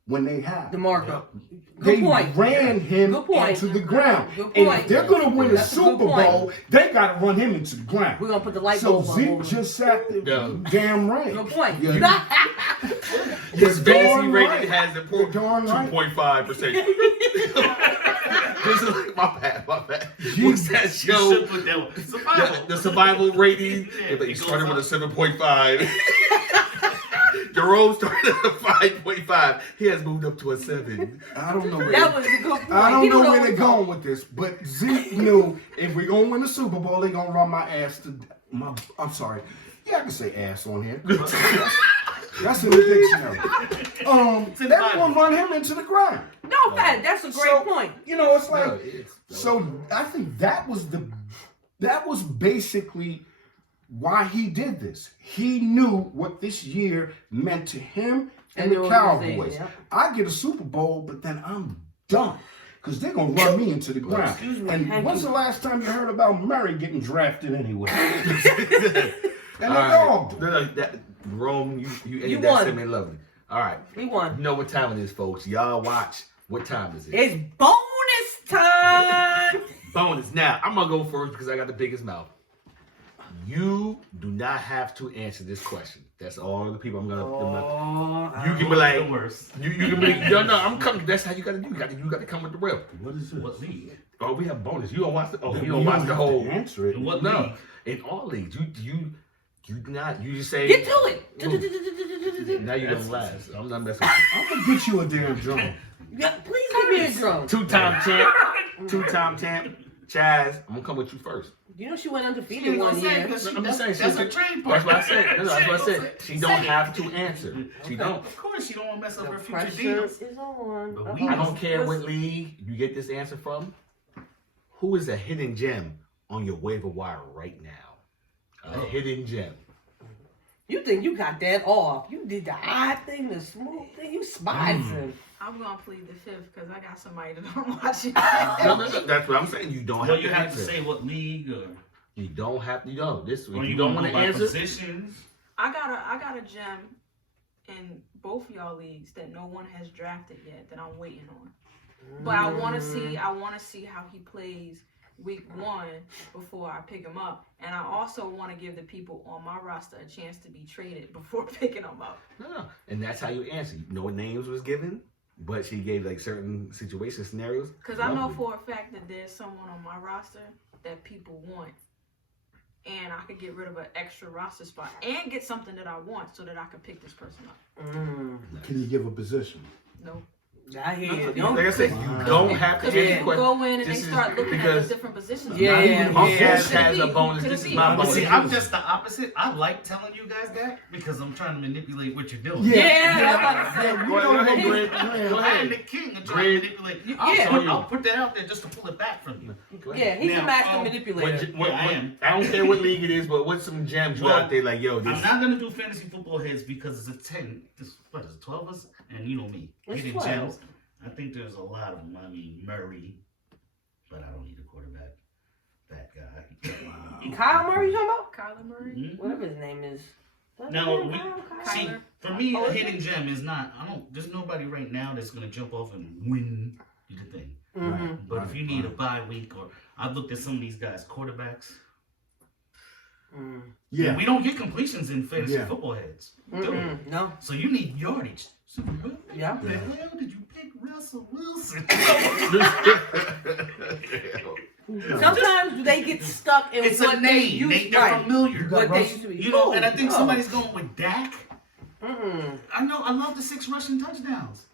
when they had The markup. they Good point. ran him Good point. into the ground. Good And point. if they're going to win a That's a good Super point. Bowl, they got to run him into the ground. We're going to put the light So bulb on Zeke over. just sat there. Yeah. Damn right. Good point. His You're fantasy darn rating right. has it You're darn right. 2.5%. This is my bad. What's that You show? should put that one. Survival. The survival rating. Yeah, He it started goes with a up. 7.5. Jerome started at a 5.5. He has moved up to a 7. I don't know where That was a good point. I don't He know don't where know they're what's going with this, but Zeke knew if we're going to win the Super Bowl, they're going to run my ass to I'm sorry. Yeah, I can say ass on here. That's in the dictionary. They're going to run him into the ground. No, Fat, that's a great So, point. It's like, No, it's- so I think that was basically why he did this. He knew what this year meant to him and And the the Cowboys. organization, yeah. I get a Super Bowl, but then I'm done. because they're gonna run me into the ground. Excuse me, And thank when's you. the last time you heard about Murray getting drafted anyway? And All they all right. do. No, that Rome, you You ended that won. segment lovely. All right. We won. You know what time it is, folks. Y'all watch. What time is it? It's bonus time. Bonus. Now, I'm going to go first because I got the biggest mouth. You do not have to answer this question. That's all the people I'm going to. You can be like, The worst. you can be, no, I'm coming. That's how you got to do. You got to come with the real. What is this? What league? Oh, we have bonus. You don't watch the. Oh, Then you we don't watch the have whole. to answer it. In what No, league? in all leagues, you not. You just say. Get to it. Now you're That's- gonna last. I'm not messing with you. I'm gonna get you a damn drum. Yeah, please give me a drum. Two-time champ. Chaz, I'm gonna come with you first. You know she went She undefeated ain't one gonna say year. because I'm just saying. that's she- a trademark. That's what I said. No, that's what I She said. ain't gonna She say- don't say have to answer. She it. don't. Of course, she don't want to mess up The her future pressure deals. is on. But Uh-oh. we- I don't care what league you get this answer from. Who is a hidden gem on your waiver wire right now? A hidden gem. You think you got that off? You did the high thing, the smooth thing. You spied him. I'm gonna plead the fifth because I got somebody that I'm watching. No, that's what I'm saying. You don't Well, have you to have answer. to say what league or You don't have. You don't. This. If or you you don't want want to to go by answer. positions. I got a gem in both of y'all leagues that no one has drafted yet that I'm waiting on. But I want to see how he plays week 1 before I pick him up, and I also want to give the people on my roster a chance to be traded before picking him up. No, and that's how you answer. No names was given, but she gave like certain situation scenarios. Because I know Lovely. for a fact that there's someone on my roster that people want, and I could get rid of an extra roster spot and get something that I want so that I can pick this person up. Can you give a position? No. I hear you. Like I said, you don't have to Because answer people questions. go in and they This is start looking at because- the different positions. Yeah, Not even yeah, the Uncle yeah. position. has Could a be. bonus. Could This be. is my But bonus. see, I'm just the opposite. I like telling you guys that because I'm trying to manipulate what you're doing. Yeah, I'm about to say. Go ahead, Greg. Go I am ahead. the king and trying Greg. to manipulate. Yeah. I'll put that out there just to pull it back from you. Go ahead. Yeah, he's Now, a master what- manipulator. I am. I don't care what league it is, but what's some gems you Well, out there like, yo, this. I'm not gonna do fantasy football heads because it's a 10. What is it, 12 of us? And you know me. It's Hidden 12. gems. I think there's a lot of them. I mean, Murray, but I don't need a quarterback. That guy. Kyle Murray, you talking about? Kyler Murray. Mhm. Whatever his name is. Now, Kyle, we, Kyle. see, Kyler. for me, Oh, a is hidden it? gem is not. There's nobody right now that's gonna jump off and win the thing. Mhm. But if you need a bye week, or I've looked at some of these guys, quarterbacks. Mm. Yeah. We don't get completions in fantasy Yeah. football heads. Do we? Mm-mm. No. So you need yardage. So what Yeah. the hell did you pick Russell Wilson? Sometimes they get stuck in It's what a they name. used They're right. familiar. What they used to be. You know, and I think Oh. somebody's going with Dak. Mm-mm. I know, I love the 6 rushing touchdowns.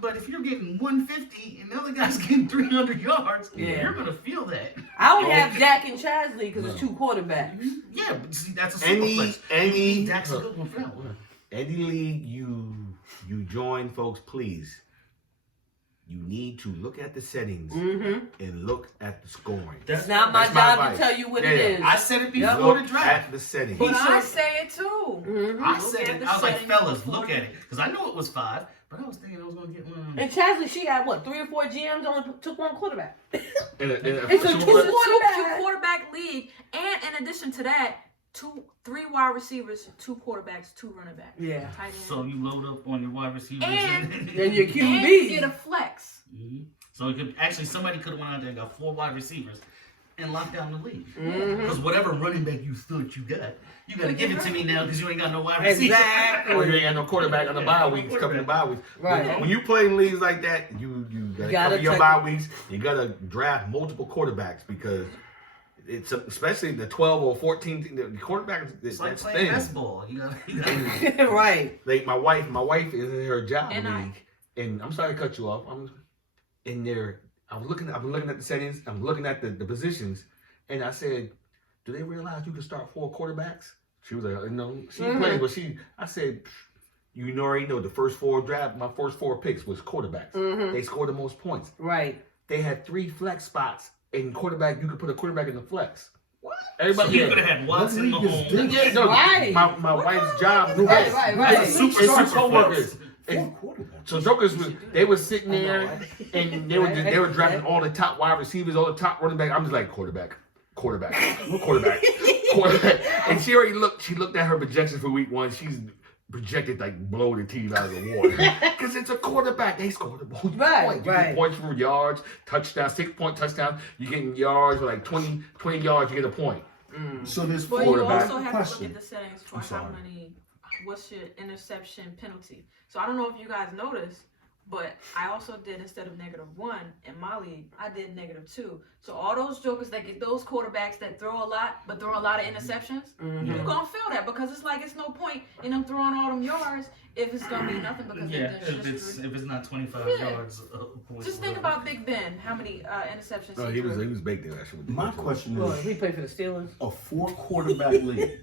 But if you're getting 150 and the other guy's getting 300 yards, Yeah. you're going to feel that. I would have Jack and Chasley because it's 2 quarterbacks. Yeah, but see, that's a super any flex. Dak's a good one for that one. any league you join, folks, please. You need to look at the settings Mm-hmm. and look at the scoring. It's not my That's my job to advice. tell you what Yeah. it is. I said it before Look the draft. at the settings. But I should- say it too. Mm-hmm. I Look said at it. the I was like, settings fellas, before. look at it. Because I knew it was 5, but I was thinking I was going to get one. And Chasley, she had what, 3 or 4 GMs, only took 1 quarterback. In a It's a It's a Quarterback. two quarterback league, and in addition to that, 3 wide receivers, 2 quarterbacks, 2 running backs. Yeah. Tight end. So you load up on your wide receivers. And- And your and QB. you get a flex. Mhm. So it could actually somebody could have went out there and got 4 wide receivers and locked down the league. Mhm. Because whatever running back you thought you got to give it to me now because you ain't got no wide receiver. Exactly. Or you ain't got no quarterback on the bye weeks, coming to bye weeks. Right. When you play in leagues like that, you gotta Gotta cover your check bye it. weeks. You gotta draft multiple quarterbacks because it's especially the 12 or 14. The quarterback It's like that's playing thin. basketball. You gotta Right. Like my wife is in her job And league, and I'm sorry to cut you off. I'm in there. I've been looking at the settings. I'm looking at the positions, and I said, "Do they realize you can start 4 quarterbacks?" She was like, "No, she Mhm. plays, but she." I said, "You already know the first 4 draft. My first 4 picks was quarterbacks. Mhm. They scored the most points. Right. They had 3 flex spots in quarterback. You could put a quarterback in the flex. What? So Everybody, you yeah. could have had Watson, What league is Mahomes. this? No, Right. my wife's job. Right, right, right. It's a super It's her super coworkers. Four quarterbacks. So jokers was should do that. they were sitting I know, there right? and they were drafting all the top wide receivers, all the top running back. I'm just like quarterback. And she looked at her projections for week 1. She's projected like blow the team out of the water. Because it's a quarterback. They scored the most Right, points. You right. get points for yards, touchdown, 6-point touchdown. You getting yards for like 20 yards, you get a point. So there's But you Quarterback. also have to look question. at the settings for I'm how sorry. what's your interception penalty. So I don't know if you guys noticed, but I also did, instead of -1 in my league, I did -2. So all those jokers that get those quarterbacks that throw a lot, but throw a lot of interceptions, you're gonna feel that, because it's like it's no point in them throwing all them yards if it's gonna be nothing because Yeah, they just if it's not 25 Yeah. yards. just think about Big Ben, how many interceptions No, he he was threw. baked there actually. My question Well, is he played for the Steelers. a 4-quarterback league.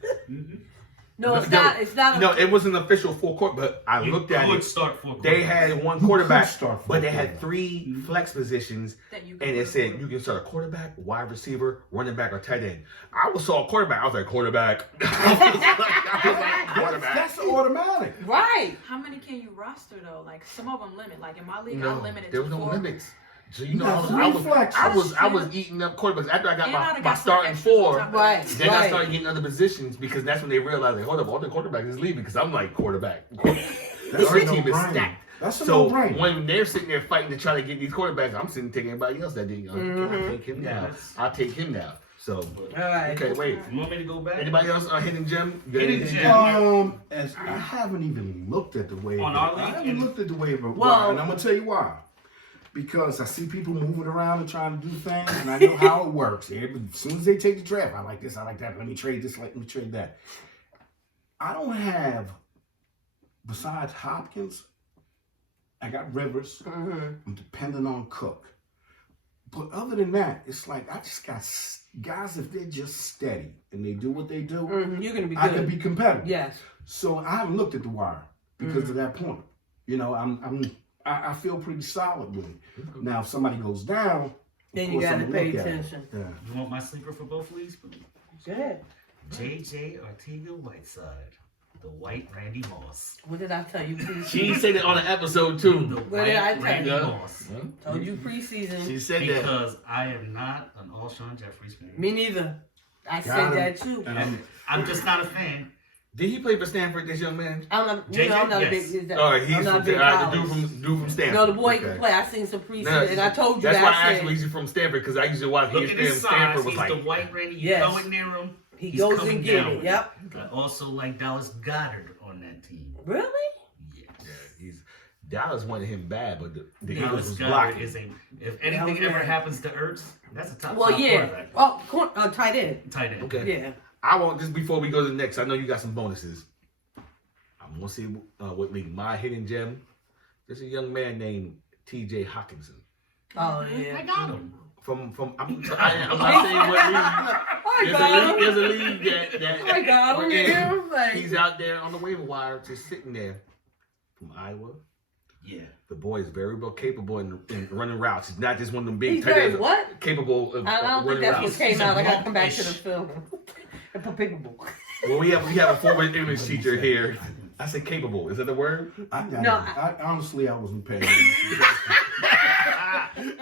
No, it's not. It's not. No, it was an official full court, but I looked at it. Start for They had one quarterback, start for but they a had quarterback. 3 flex positions, That you can and it put said for. you can start a quarterback, wide receiver, running back, or tight end. I saw a quarterback. I was like, quarterback. Quarterback. That's automatic. Right. How many can you roster though? Like some of them limit. Like in my league, I No, limited there to was no 4. limits. So you You know, got I was, 3 flexes. I was eating up quarterbacks after I got And I'd my have got some starting extras on 4. top of Right. Then I right. started getting other positions because that's when they realized, like, hold up, all the quarterbacks is leaving because I'm like quarterback. That's Our a team is no-brainer. stacked. That's a So no-brainer. when they're sitting there fighting to try to get these quarterbacks, I'm sitting taking everybody else that didn't. I'll take him now. Yes. I'll take him now. So All right. okay, wait. You want me to go back? Anybody else hidden gem? Hidden gem. As I haven't even looked at the waiver. On our I league? haven't looked at the waiver. Well- Why? And I'm gonna tell you why. Because I see people moving around and trying to do things, and I know how it works. As soon as they take the draft, I like this, I like that. Let me trade this, let me trade that. I don't have, besides Hopkins, I got Rivers. I'm dependent on Cook. But other than that, it's like I just got guys, if they're just steady and they do what they do, You're gonna be I good. can be competitive. Yes. So I haven't looked at the wire because of that point. You know, I feel pretty solid with it. Now, if somebody goes down, of Then you course gotta I'm pay gonna look at it. attention. Yeah. You want my sleeper for both leagues? Go ahead. JJ Artiga-Whiteside, the white Randy Moss. What did I tell you? She said it on an episode The too. What did I white tell Randy you? Moss. Told you preseason. She said that. Because I am not an Alshon Jeffries fan. Me neither. I Got said him. that too. And I'm just not a fan. Did he play for Stanford? This young man. I'm not. JJ? I'm not a Yes. big. All right, he's I'm not a from big the college. dude from Stanford. No, the boy Okay. can play. I seen some preseason, No, and I told you that's that. why I I asked said him he's from Stanford because I used to watch Look at his ESPN. size. Stanford was He's like, the white Randy. You Yes. go in near him. he he's goes coming and get down. it. Yep. I also like Dallas Goddard on that team. Really? Yes. yeah, he's Dallas wanted him bad, but the Eagles Dallas was Goddard blocking. is if anything Dallas ever Goddard. happens to Ertz, that's a top Well, yeah. quarterback. Oh, tight end. Tight end. Okay. Yeah. I want just before we go to the next. I know you got some bonuses. I'm gonna see what league. My hidden gem. There's a young man named T.J. Hawkinson Oh yeah. I got him. from. I'm not saying what league. There's a league that Oh my God, we're I'm in. here, like- He's out there on the waiver wire, just sitting there. From Iowa, Yeah. the boy is very well capable in running routes. He's not just one of them big He's tight very ends. what? Capable of I don't think running that's routes. what came He's a out. I gotta come back to the monkish. film. And put people. Well, we have a former English teacher here. I said capable. Is that the word? I honestly, I wasn't paying.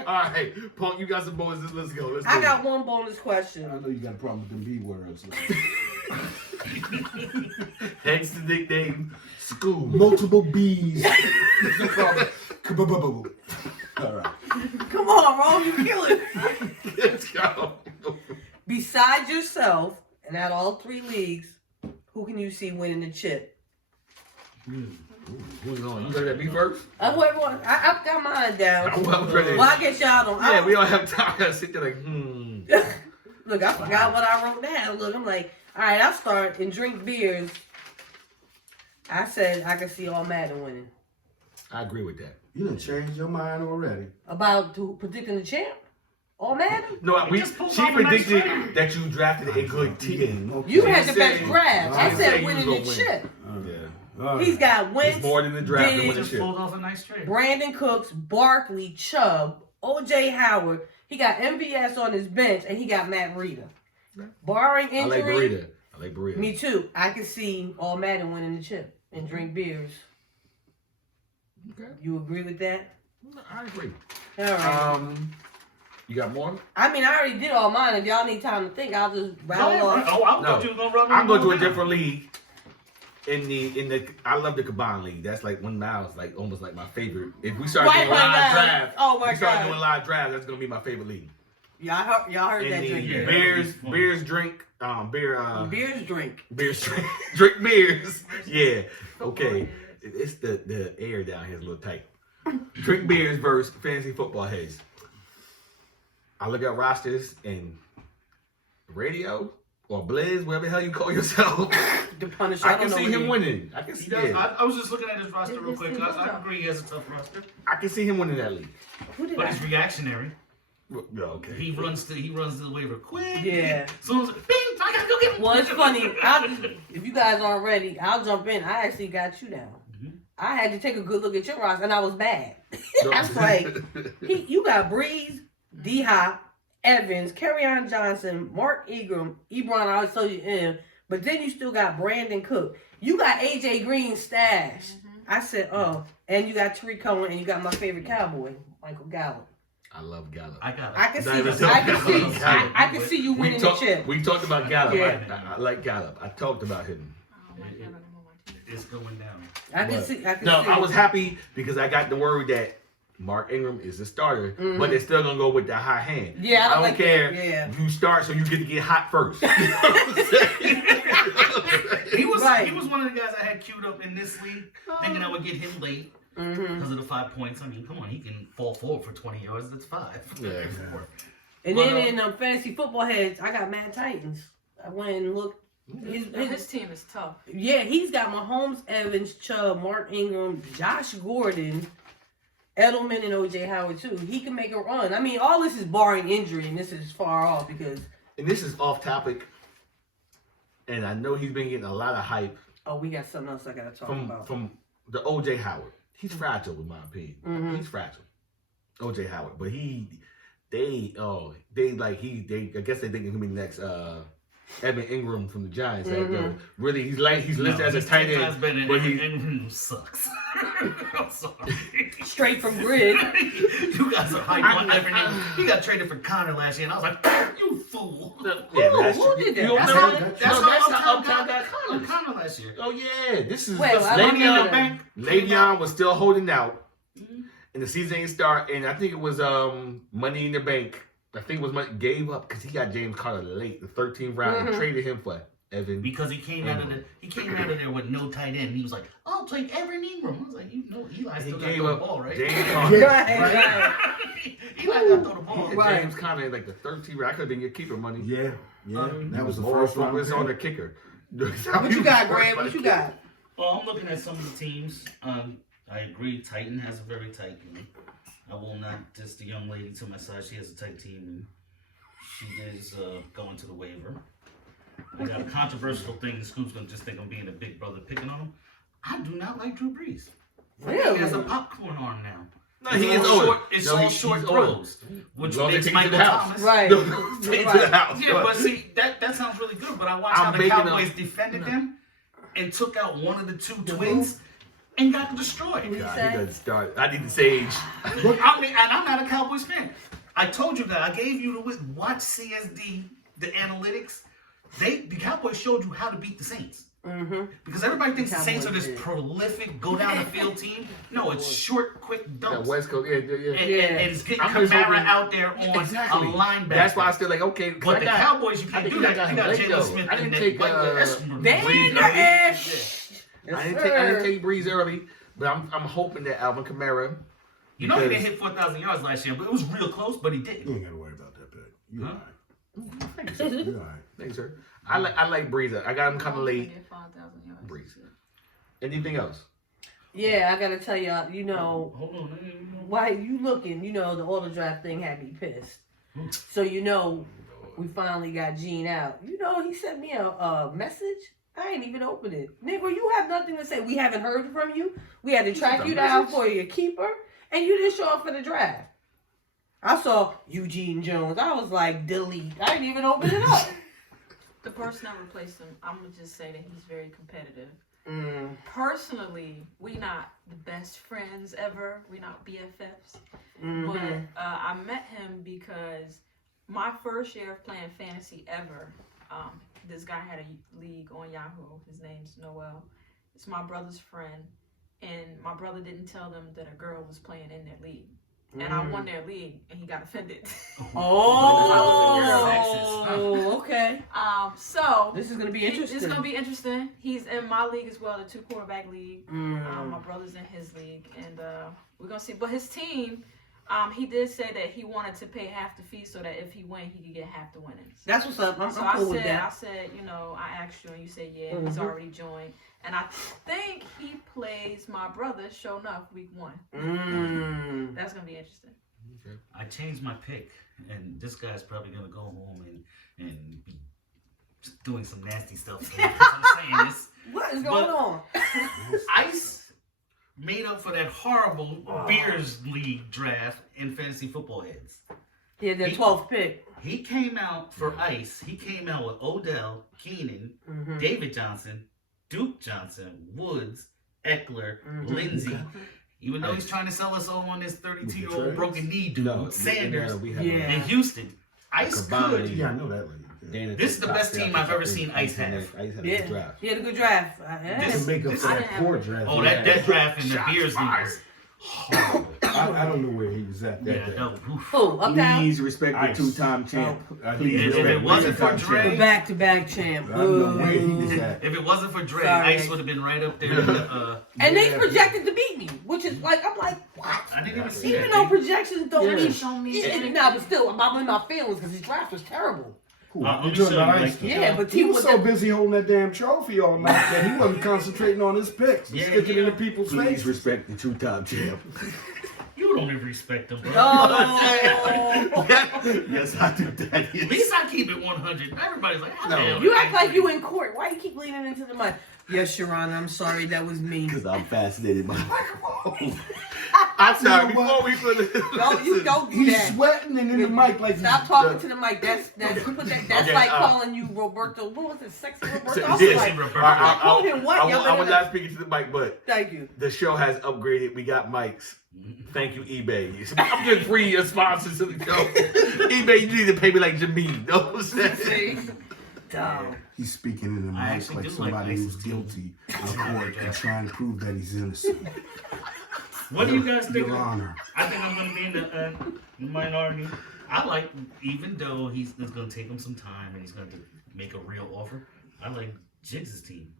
All right, Punk, you got some bonuses. Let's go. Let's go. I got one bonus I question. know you got a problem with them B words. Hence the nickname School. Multiple B's. Kaboom. All right. Come on, Ron, you killing. Let's go. Besides yourself, and out of all 3 leagues, who can you see winning the chip? Who's on? You ready to be first? I've got mine down. I'm ready. Well, I guess y'all don't. Yeah, we don't have time. I gotta sit there like, Look, I forgot what I wrote down. Look, I'm like, all right, I'll start and drink beers. I said I could see all Madden winning. I agree with that. You done changed your mind already. About predicting the champ? All Madden? No, just pulled she off a nice predicted trade. that you drafted a good team. Okay. You had the said- best draft. I she said said you winning was the gonna win. chip. Yeah. All right. He's got It's Wentz, more than the draft than Diggs, what He it just should. pulled off a nice trade. Brandon Cooks, Barkley, Chubb, O.J. Howard. He got MVS on his bench, and he got Matt Breida. Barring I like injury, burrito. I like burrito. me too. I could see all Madden winning the chip and drink beers. Okay. You agree with that? I agree. All right. You got more? I mean, I already did all mine. If y'all need time to think, I'll just rattle off. Oh, I No. thought you was gonna run. I'll go to a different league. In the I love the Caban League. That's like one now. Like almost like my favorite. If we start Right, doing right, live right. draft, Oh my we start God. doing live draft. That's gonna be my favorite league. Y'all heard In that the drink. Yeah. beers, Fun. beers drink, Beers drink. beers drink beers. Yeah. Okay. It's the air down here is a little tight. Drink beers versus fantasy football heads. I look at rosters and radio or Blizz, whatever the hell you call yourself. The Punisher. I don't can know see what him he- winning. I can He see does. it. I was just looking at his roster real His quick. team is I tough. agree he has a tough roster, I can see him winning that league. Who did but I? it's reactionary. Yeah, okay. He runs to the waiver quick. Yeah. So bing, I gotta go get him. Well, it's funny. If you guys aren't ready, I'll jump in. I actually got you down. Mhm. I had to take a good look at your roster, and I was mad. I was like, you got Breeze, D Hop, Evans, Kerryon Johnson, Mark Ingram, Ebron. I always told you him, but then you still got Brandon Cook. You got AJ Green stashed. I said, oh, and you got Tariq Cohen, and you got my favorite Cowboy, Michael Gallup. I love Gallup. I got I can see, Not even I can see you winning the chip. We talked about Gallup. Yeah. I like Gallup. I talked about him. I don't like having him on my team. It's going down. I can But- see. I can No, see. I was happy because I got the word that Mark Ingram is the starter, but they're still gonna go with that hot hand. Yeah, I don't like care. that. Yeah. You start so you get to get hot first. He was Right. he was one of the guys I had queued up in this league, thinking I would get him late Mm-hmm. because of the 5 points. I mean, come on, he can fall forward for 20 yards. That's 5. Yeah. 4. And But, then in fantasy football heads, I got Mad Titans. I went and looked. His team is tough. Yeah, he's got Mahomes, Evans, Chubb, Mark Ingram, Josh Gordon, Edelman, and OJ Howard too. He can make a run. I mean, all this is barring injury, and this is far off because And this is off topic, and I know he's been getting a lot of hype we got something else I gotta talk about. from the OJ Howard. He's fragile, in my opinion. He's fragile, OJ Howard. But I guess they think he's gonna be the next Evan Ingram from the Giants. Really, he's listed as a tight end, but he Ingram sucks. I'm sorry. Straight from grid. You guys are hype on Evan Ingram. He got traded for Connor last year, and I was like, you fool. Who did that? You That's remember? how, That's how Uptown Uptown got Connors. Connor last year. Oh yeah, this is Wait, I don't know that. Le'Veon was still holding out, and the season ain't start. And I think it was Money in the Bank. I think it was money gave up because he got James Conner late, the 13th round, and traded him for Evan. Because he came out of there with no tight end. He was like, I'll take Evan Ingram. I was like, you know, Eli He still got to gave throw the up ball, right? James Conner. Right. Eli got to throw the ball. Yeah, Right. James Conner like the 13th round. I could have been your keeper money. Yeah, that was the More first round. focus on the kicker. What you got, Graham? What you got? Well, I'm looking at some of the teams. I agree. Titan has a very tight team. I will not diss the young lady to my side. She has a tight team, and she is going to the waiver. I got a controversial thing. Scoop's gonna just think I'm being a big brother picking on him. I do not like Drew Brees. Really? He has a popcorn arm now. No, he is all older. short, it's No, all he's short older. throws, which As long as makes they take it to Michael the house. Thomas. Right. Take to the house. Yeah, but see, that sounds really good. But I watched I'm how the making Cowboys defended them and took out one of the two twins and got destroyed. Who you God, say? he doesn't start. I need the sage. I mean, and I'm not a Cowboys fan. I told you that. I gave you the watch CSD, the analytics. The Cowboys showed you how to beat the Saints. Mm-hmm. Because everybody thinks the Saints are Cowboys this did. prolific, go down the field team. No, it's short, quick That dunks. West Coast, yeah. And it's getting I'm just Kamara hoping- out there on Exactly. a linebacker. That's why I still like, okay. 'cause But I the got- Cowboys, you I can't think do I that. got You got him late, Jalen though. Smith I and didn't that take, white Van Der Esch. I didn't take Breeze early, but I'm hoping that Alvin Kamara. You know he because- didn't hit 4,000 yards last year, but it was real close, but he You didn't. ain't gotta worry about that, Pat. You Huh? alright. Thank you, sir. You alright. Thanks, sir. I like Breeze. I got him kind of late. Get 5,000 yards. Breeze. Anything else? Yeah, I gotta tell y'all, you know, Hold on. why you looking, you know, the auto draft thing had me pissed. So, you know, we finally got Gene out. You know, he sent me a message. I ain't even opened it. Nigga, you have nothing to say. We haven't heard from you. We had to track you down for your keeper, and you didn't show up for the draft. I saw Eugene Jones. I was like, delete. I didn't even open it up. The person that replaced him, I'm gonna just say that he's very competitive. Personally, we not the best friends ever. We not BFFs. Mm-hmm. But I met him because my first year of playing fantasy ever, this guy had a league on Yahoo. His name's Noel. It's my brother's friend. And my brother didn't tell them that a girl was playing in their league. And I won their league, and he got offended. Oh, okay. So This is gonna be interesting. It's gonna be interesting. He's in my league as well, the 2 quarterback league. Mm. My brother's in his league, and we're gonna see. But his team, he did say that he wanted to pay half the fee so that if he win, he could get half the winnings. That's what's up. I'm So cool with I that. said, I asked you, and you said, yeah, he's already joined. And I think he plays my brother, sure enough, week 1. That's going to be interesting. I changed my pick, and this guy's probably gonna go home and be doing some nasty stuff. I'm saying this. What is going on? Ice made up for that horrible Bears League draft in fantasy football heads. Yeah, the 12th pick. He came out for Ice. He came out with Odell, Keenan, David Johnson, Duke Johnson, Woods, Eckler, Lindsey. Even though he's trying to sell us all on this 32-year-old broken knee dude, Sanders, and Houston. Ice could. Yeah, I know that lady. This is the best team I've ever seen Ice have. Ice had a Yeah, good draft. he had a good draft. This- To make up for I that didn't poor have- draft. Oh, that draft in the Bears League was horrible. I don't know where he was at that Yeah, day. no, oof. Oh, uptown. Please respect the Ice. 2-time champ. Please If respect it wasn't for the 2-time Dre- The champ. back-to-back champ. I don't know where he was Ooh. at. If it wasn't for Dre, Sorry. Ice would have been right up there. In the, And they Yeah. projected to beat me, which is like, I'm like, what? I didn't even see Even that. though thing. projections don't Yeah. mean Don't mean shit. anything. No, but still, I'm in my feelings because his draft was terrible. Cool. Let You me talking show about you, Ice? like, Yeah, but He team was so busy holding that damn trophy all night that he wasn't concentrating on his picks. Yeah, Sticking yeah. into people's Please faces. respect the 2-time champ. You don't even respect him, bro. Oh. Yes, I do that. At least I keep it 100. Everybody's like, how the hell You did act I like do you in court. Why you keep leaning into the mic? Yes, Your Honor, I'm sorry, that was me. Because I'm fascinated by microphone. I'm sorry, You know before what? we put it. You don't do He's that. sweating and in the mic like Stop talking to the mic. That's Okay, like calling you Roberto. What was it? Sexy Roberto? I was Yes, like, Roberto. I called him what? I Y'all was better not speaking to the mic, but thank you. the show has upgraded. We got mics. Thank you, eBay. I'm getting free sponsors to the show. eBay, you need to pay me like Jameen. Know what I'm saying? See? Dumb. He's speaking in the I mic actually like do somebody like who's Ice's guilty in team. court and trying to prove that he's innocent. What do you guys think? Your Honor. I think I'm going to be in the minority. I like, even though it's going to take him some time and he's going to make a real offer, I like Jiggs' team.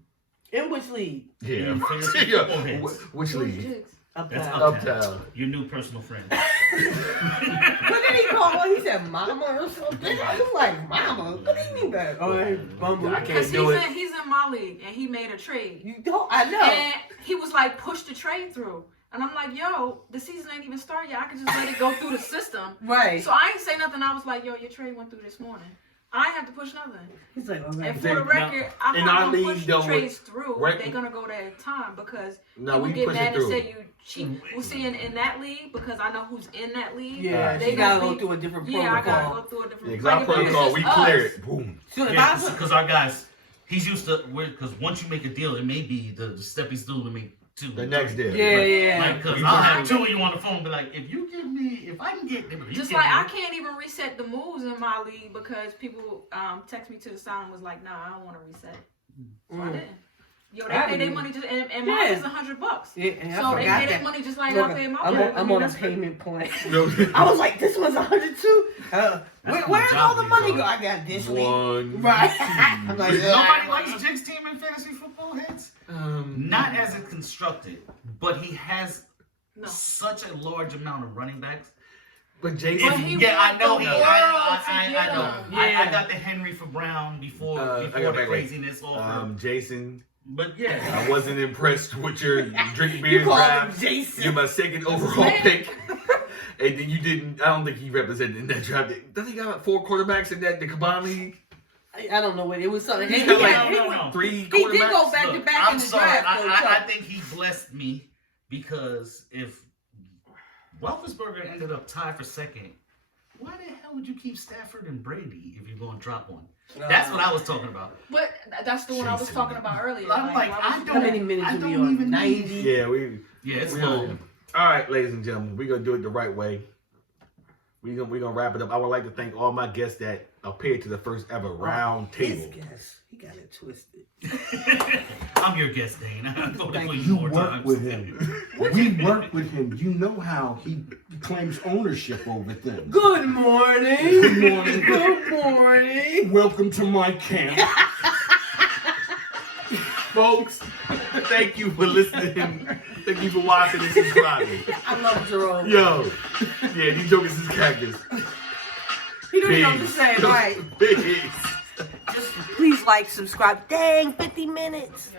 In which league? Yeah. Fantasy Yeah. football heads. Which league? Jigs. That's Uptown. Uptown. Your new personal friend. What did he call her? He said mama or something. I was like, mama? What do you mean that? Oh, hey, mama. I can't Because do it. he's in my league, and he made a trade. You don't. I know. And he was like, push the trade through. And I'm like, yo, the season ain't even started yet. I could just let it go through the system. Right. So I ain't say nothing. I was like, yo, your trade went through this morning. I ain't have to push nothing. He's like, okay. And for the record, I'm in not our gonna league, push though, the trades through. right- They're gonna go there at time because No, people we get push it mad and through. say you cheat. Well, see, in that league, because I know who's in that league. Yeah, they you gotta gonna go be- through a different Yeah, I gotta protocol. go through a different. Yeah, because like, our if it was protocol, just we us, clear it. Boom. Soon as Yeah, I because our guys, he's used to, because once you make a deal, it may be the stepping stool to make two. The next day. Yeah. Like, because I'll have two of you on the phone, be like, if you give me, if I can get, if you Just give like me, I can't even reset the moves in my league because people text me to the side and was like, "Nah, I don't want to reset it." So I didn't. Yo, they pay their money just and mine Yeah. is $100. Yeah, and I So they forgot pay their that. money just like Look, I pay my I'm money. on, I'm on a payment plan. No. I was like, this was 102. Where's all the money go? I got this league. One. Right. I'm like, nobody likes Jig's team in fantasy football heads. Um, Not as it's constructed, but he has No. such a large amount of running backs. but Jason. But he Yeah, I want know the he. world I to know. get him. I Yeah. got the Henry for Brown before I before got the back craziness offer. Jason, But yeah, I wasn't impressed with your drinking beer You called him draft. Jason. You're my second overall pick. And then you didn't. I don't think he represented in that draft. Doesn't he got 4 quarterbacks in that the combined league? I don't know what it was something. He He, got had- like he no, went- no. 3 he quarterbacks. did go back to Look, back I'm in the sorry. draft. though, I Chuck. think he blessed me because if Roethlisberger ended up tied for second why the hell would you keep Stafford and Brady if you're going to drop one? That's what I was talking about. But that's the one I was Jason. talking about earlier. I'm like, why I would you- don't. How many minutes I are we don't on? even 90? need- Yeah, Yeah, it's we long. All right, ladies and gentlemen, we're gonna do it the right way. We're gonna wrap it up. I would like to thank all my guests that appeared to the first ever round His table. guess. He got it twisted. I'm your guest, Dane. I voted for you You more work times. with him. We work with him. You know how he claims ownership over things. Good morning. Good morning. Good morning. Welcome to my camp. Folks, thank you for listening. Thank you for watching and subscribing. I love Jerome. Yo, yeah, these jokers is cactus. He don't know what to say, right? Peace. Just please like, subscribe. Dang, 50 minutes.